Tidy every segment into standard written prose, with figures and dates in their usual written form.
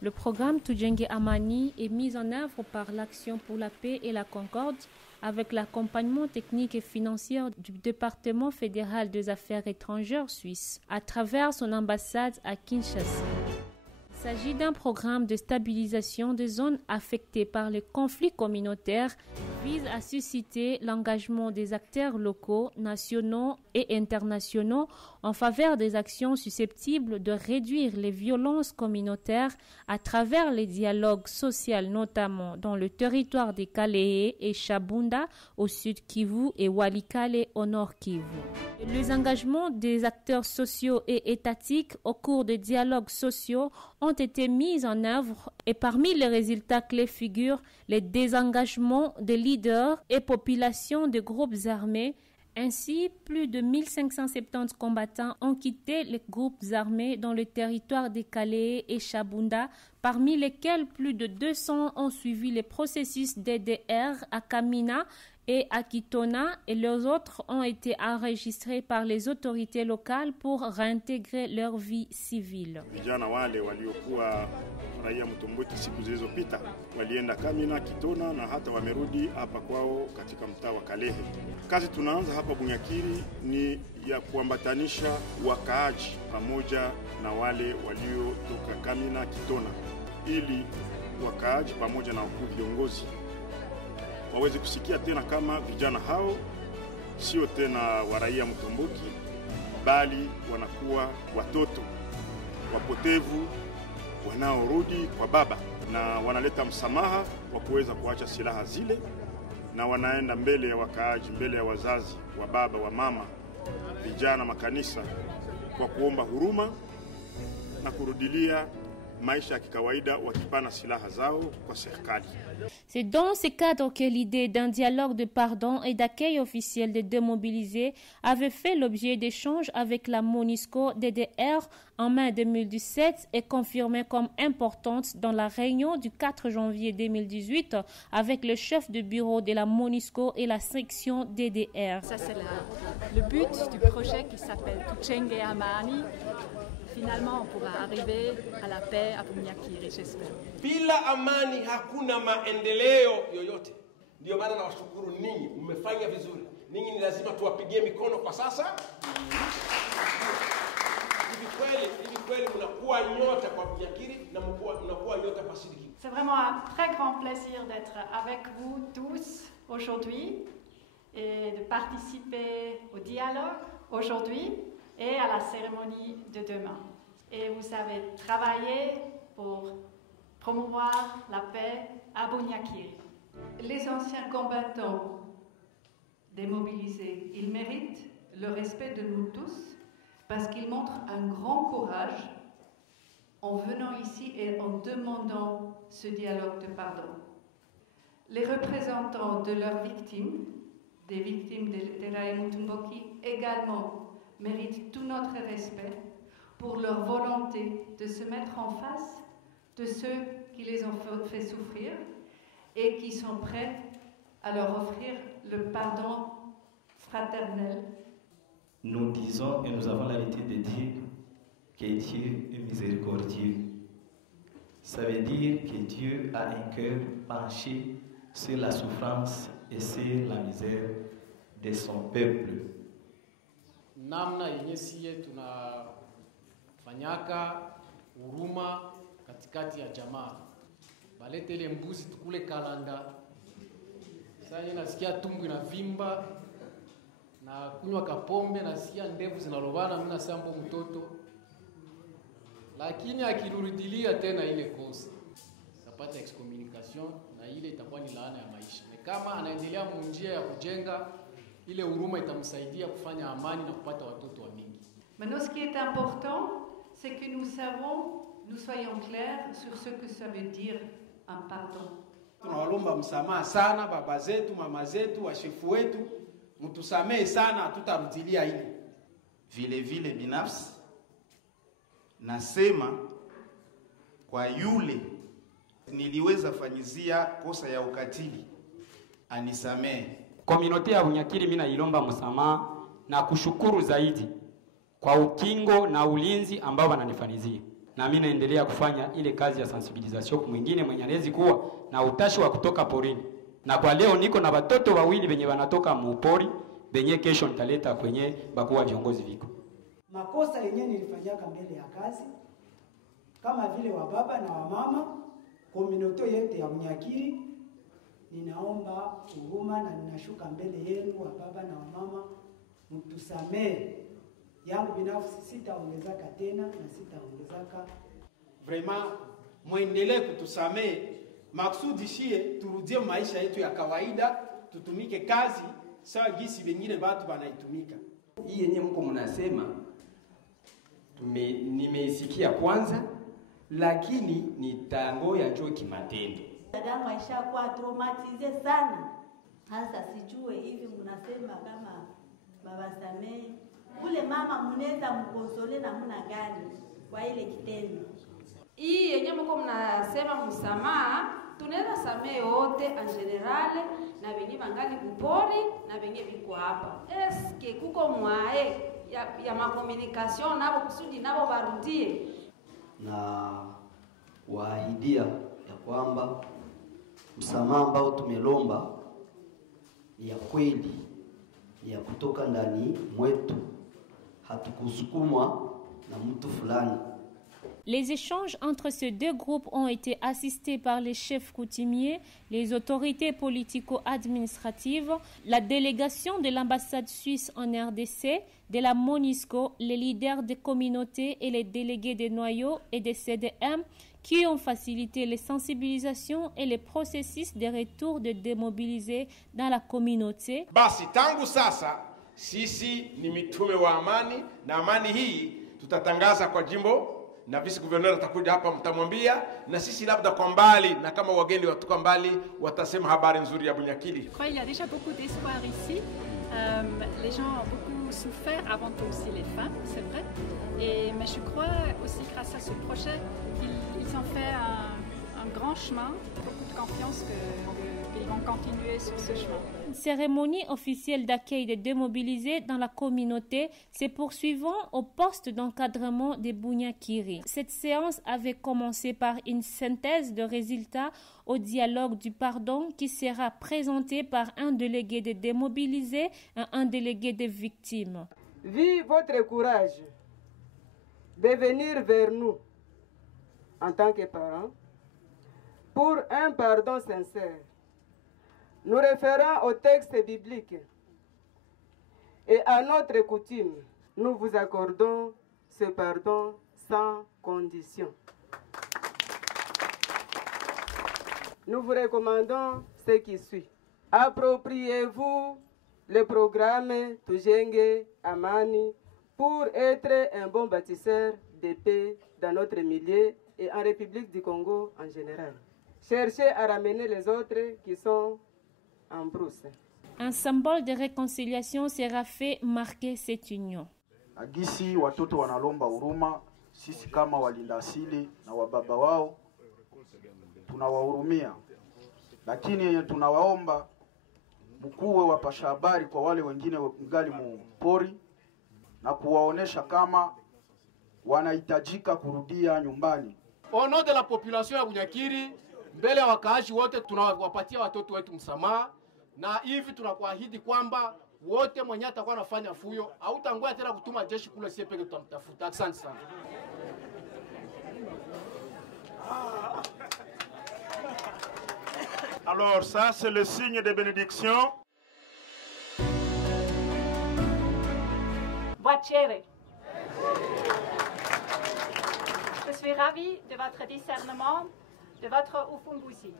Le programme Tujenge Amani est mis en œuvre par l'Action pour la paix et la concorde avec l'accompagnement technique et financier du département fédéral des affaires étrangères suisse à travers son ambassade à Kinshasa. Il s'agit d'un programme de stabilisation des zones affectées par les conflits communautaires vise à susciter l'engagement des acteurs locaux, nationaux et internationaux en faveur des actions susceptibles de réduire les violences communautaires à travers les dialogues sociaux, notamment dans le territoire des Kalehe et Shabunda au sud Kivu et Walikale au nord Kivu. Les engagements des acteurs sociaux et étatiques au cours des dialogues sociaux ont été mis en œuvre et parmi les résultats clés figurent les désengagements des leaders et populations de groupes armés. Ainsi, plus de 1570 combattants ont quitté les groupes armés dans le territoire des Kalehe et Shabunda, parmi lesquels plus de 200 ont suivi les processus DDR à Kamina et à Kitona et les autres ont été enregistrés par les autorités locales pour réintégrer leur vie civile. Vijana wale waliokuwa raia Mtomboki siku zilizopita walienda Kamina, Kitona na hata wamerudi hapa kwao katika mtaa wa Kalehe. Kazi tunaanza hapa Bunyakiri ni ya kuambatanisha wakaaji pamoja na wale waliotoka Kamina, Kitona ili wakaaji pamoja na wakuu viongozi waweze kusikia tena kama vijana hao sio tena waraia Mtomboki bali wanakuwa watoto wapotevu wanaorudi kwa baba na wanaleta msamaha wa kuweza kuacha silaha zile na wanaenda mbele ya wakaaji, mbele ya wazazi, wa baba, wa mama, vijana, makanisa kwa kuomba huruma na kurudilia maisha ya kikawaida wakipana silaha zao kwa serikali. C'est dans ce cadre que l'idée d'un dialogue de pardon et d'accueil officiel des démobilisés avait fait l'objet d'échanges avec la MONUSCO DDR en mai 2017 et confirmée comme importante dans la réunion du 4 janvier 2018 avec le chef de bureau de la MONUSCO et la section DDR. Ça c'est le but du projet qui s'appelle Tujenge Amani. Finalement, on pourra arriver à la paix à Bunyakiri, j'espère. Bila amani hakuna maendeleo yoyote. Ndio maana nawashukuru ninyi, mmefanya vizuri. Ninyi ni lazima tuwapigie mikono kwa sasa. Hivi kweli mnakuwa nyota kwa Bunyakiri na mnakuwa nyota kwa Sud-Kivu. C'est vraiment un très grand plaisir d'être avec vous tous aujourd'hui et de participer au dialogue aujourd'hui et à la cérémonie de demain. Et vous avez travaillé pour promouvoir la paix à Bunyakiri. Les anciens combattants démobilisés, ils méritent le respect de nous tous parce qu'ils montrent un grand courage en venant ici et en demandant ce dialogue de pardon. Les représentants de leurs victimes, des victimes de Raia Mtomboki également, méritent tout notre respect pour leur volonté de se mettre en face de ceux qui les ont fait souffrir et qui sont prêts à leur offrir le pardon fraternel. Nous disons et nous avons l'habitude de dire que Dieu est miséricordieux. Ça veut dire que Dieu a un cœur penché sur la souffrance et sur la misère de son peuple. Namna yenye siye tunafanyaka huruma katikati ya jamaa. Balete ile mbuzi tukule kalanda. Sasa nasikia tumbo inavimba na kunywa kapombe nasikia ndevu zinalobana mimi na sambo mtoto. Lakini akirudilia tena ile kosa tapata excommunication na ile itakuwa ni laana ya maisha. Na kama anaendelea munjia ya kujenga ile huruma itamsaidia kufanya amani na kupata watoto wa mingi. Maintenant, ce qui est important, c'est que nous soyons clairs sur ce que ça veut dire un pardon. Tunawalomba msamaha sana baba zetu, mama zetu, washefu wetu, mtusamehe sana, hatutarudilia ile. Vile vile binafsi nasema kwa yule niliweza fanyizia kosa ya ukatili anisamehe. Komunote ya Bunyakiri mimi nailomba msamaha na kushukuru zaidi kwa ukingo na ulinzi ambao wananifanizia. na mimi naendelea kufanya ile kazi ya sensibilisation kwa mwingine mwenye anawezi kuwa na utashi wa kutoka porini. Na kwa leo niko na watoto wawili wenye wanatoka mupori, benye kesho nitaleta kwenye bakuwa viongozi viko. Makosa yenyewe nilifanyaka mbele ya kazi kama vile wa baba na wa mama komunoto yote ya Bunyakiri, ninaomba huruma na ninashuka mbele yenu wa baba na wa mama, mtusamee. Yangu binafsi sitaongezaka tena na sitaongezaka. Vraiment muendelee kutusamee maksudi shie turudie maisha yetu ya kawaida, tutumike kazi sawa gisi wengine watu wanaitumika. Hii yenyewe mko mnasema nimeisikia kwanza, lakini nitangoya njoo kimatendo. Dadangu aishakuwa traumatize sana. Hasa sijue hivi mnasema kama baba samee ule mama mnaweza mkonsole na mna gani kwa ile kitendo. Hii yenyewe mko mnasema msamaha, tunaweza samee wote en general na wenye bangali kupori na wenye biko hapa. Eske kuko mwae ya makomunikasyon nabo kusudi nabo barudie na waahidia ya kwamba msamaha ambao tumelomba ni ya kweli, ni ya kutoka ndani mwetu, hatukusukumwa na mtu fulani. Les échanges entre ces deux groupes ont été assistés par les chefs coutumiers, les autorités politico-administratives, la délégation de l'ambassade suisse en RDC, de la MONUSCO, les leaders des communautés et les délégués des noyaux et des CDM qui ont facilité les sensibilisations et les processus de retour de démobilisés dans la communauté. Basi tangu sasa sisi ni mitume wa amani, na amani hii tutatangaza kwa jimbo na vice gouverneur atakuja hapa, mtamwambia, na sisi labda kwa mbali na kama wageni watoka mbali watasema habari nzuri ya Bunyakiri. Il y a déjà beaucoup d'espoir ici. Les gens ont beaucoup souffert, avant tout aussi les femmes, c'est vrai. Mais je crois aussi grâce à ce projet qu'ils ont fait un grand chemin, beaucoup de confiance qu'ils vont continuer sur ce chemin. Une cérémonie officielle d'accueil des démobilisés dans la communauté se poursuivant au poste d'encadrement des Bunyakiri. Cette séance avait commencé par une synthèse de résultats au dialogue du pardon qui sera présenté par un délégué des démobilisés et un délégué des victimes. Vive votre courage de venir vers nous en tant que parents pour un pardon sincère. Nous référons au texte biblique et à notre coutume. Nous vous accordons ce pardon sans condition. Nous vous recommandons ce qui suit. Appropriez-vous le programme Tujenge Amani pour être un bon bâtisseur de paix dans notre milieu et en République du Congo en général. Cherchez à ramener les autres qui sont en brousse. Un symbole de réconciliation sera fait marquer cette union. Agisi watoto wanalomba huruma, sisi kama walinda asili na wababa wao tunawahurumia, lakini tunawaomba mkuwe wapasha habari kwa wale wengine ngali mpori na kuwaonesha kama wanahitajika kurudia nyumbani. Au nom de la population ya Bunyakiri, mbele ya wakaaji wote tunawapatia watoto wetu msamaha, na hivi tunakuahidi kwamba wote mwenye atakuwa anafanya fuyo hautangoja tena kutuma jeshi kule, sie peke tutamtafuta. Asante sana. Alors ça c'est le signe de bénédiction. Boitiere. Je suis ravie de votre discernement, de votre ufumbusi.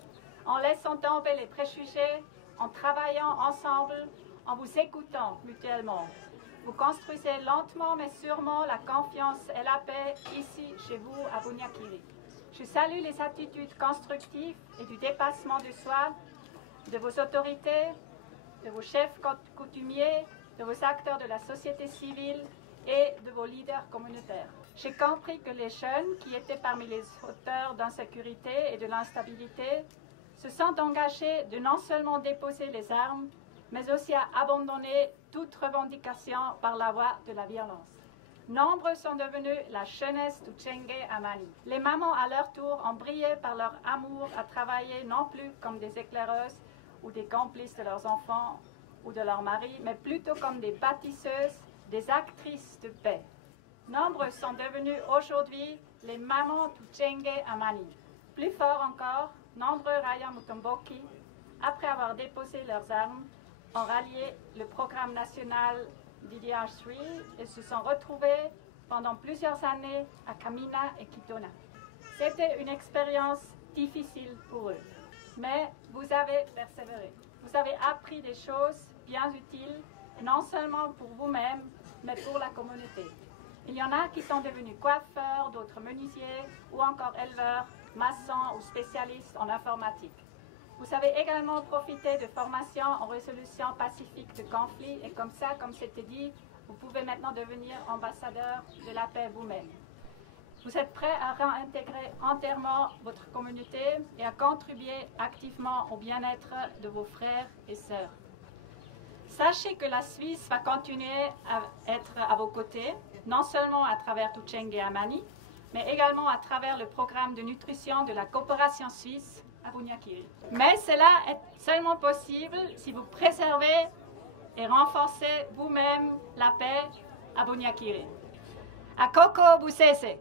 En laissant tomber les préjugés, en travaillant ensemble, en vous écoutant mutuellement. Vous construisez lentement mais sûrement la confiance et la paix ici chez vous à Bunyakiri. Je salue les attitudes constructives et du dépassement de soi de vos autorités, de vos chefs coutumiers, de vos acteurs de la société civile et de vos leaders communautaires. J'ai compris que les jeunes qui étaient parmi les auteurs d'insécurité et de l'instabilité se sont engagés de non seulement déposer les armes, mais aussi à abandonner toute revendication par la voie de la violence. Nombreux sont devenus la jeunesse du Tchengue Amani. Les mamans, à leur tour, ont brillé par leur amour à travailler non plus comme des éclaireuses ou des complices de leurs enfants ou de leurs maris, mais plutôt comme des bâtisseuses, des actrices de paix. Nombreux sont devenus aujourd'hui les mamans du Tchengue Amani. Plus fort encore, nombreux Raya Mutomboki, après avoir déposé leurs armes, ont rallié le programme national DDR3 et se sont retrouvés pendant plusieurs années à Kamina et Kitona. C'était une expérience difficile pour eux, mais vous avez persévéré. Vous avez appris des choses bien utiles, non seulement pour vous-même, mais pour la communauté. Il y en a qui sont devenus coiffeurs, d'autres menuisiers ou encore éleveurs, maçons ou spécialistes en informatique. Vous avez également profité de formations en résolution pacifique de conflits et comme ça, comme c'était dit, vous pouvez maintenant devenir ambassadeur de la paix vous-même. Vous êtes prêts à réintégrer entièrement votre communauté et à contribuer activement au bien-être de vos frères et sœurs. Sachez que la Suisse va continuer à être à vos côtés, non seulement à travers Tchengue Amani, mais également à travers le programme de nutrition de la coopération suisse à Bunyakiri. Mais cela est seulement possible si vous préservez et renforcez vous-même la paix à Bunyakiri. À Koko Busese.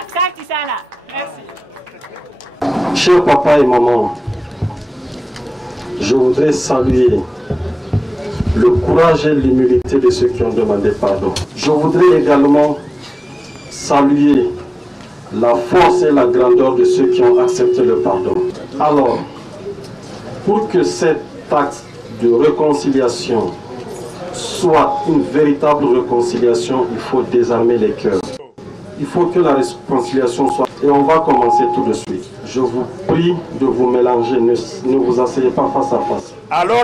Aksanti sana. Merci. Chers papa et maman, je voudrais saluer le courage et l'humilité de ceux qui ont demandé pardon. Je voudrais également saluer la force et la grandeur de ceux qui ont accepté le pardon. Alors, pour que cet acte de réconciliation soit une véritable réconciliation, il faut désarmer les cœurs. Il faut que la réconciliation soit... Et on va commencer tout de suite. Je vous prie de vous mélanger, ne vous asseyez pas face à face. Alors,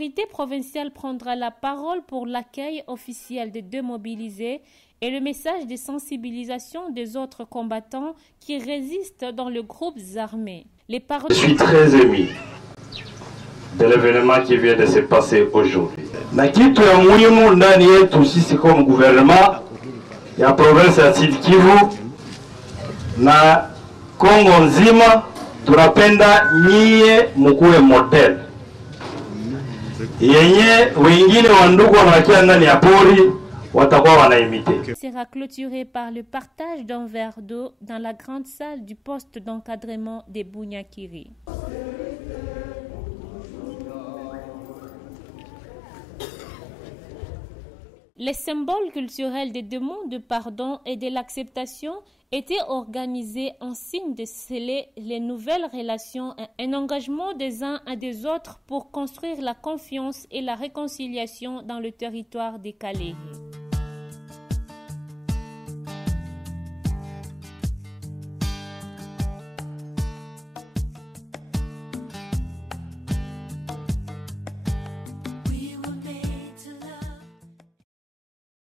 L'autorité provinciale prendra la parole pour l'accueil officiel des deux mobilisés et le message de sensibilisation des autres combattants qui résistent dans les groupes armés. Je suis très ému de l'événement qui vient de se passer aujourd'hui. Na kitu ya muhimu ndani yetu sisi kama gouvernement ya province ya Sud Kivu na Kongo nzima, tunapenda nyie mkuwe model yenye wengine wa ndugu wanakia ndani ya pori watakuwa wanaimite. Sera clôturé par le partage d'un verre d'eau dans la grande salle du poste d'encadrement des Bunyakiri. Les symboles culturels des demandes de pardon et de l'acceptation étaient organisés en signe de sceller les nouvelles relations et un engagement des uns et des autres pour construire la confiance et la réconciliation dans le territoire des Calais.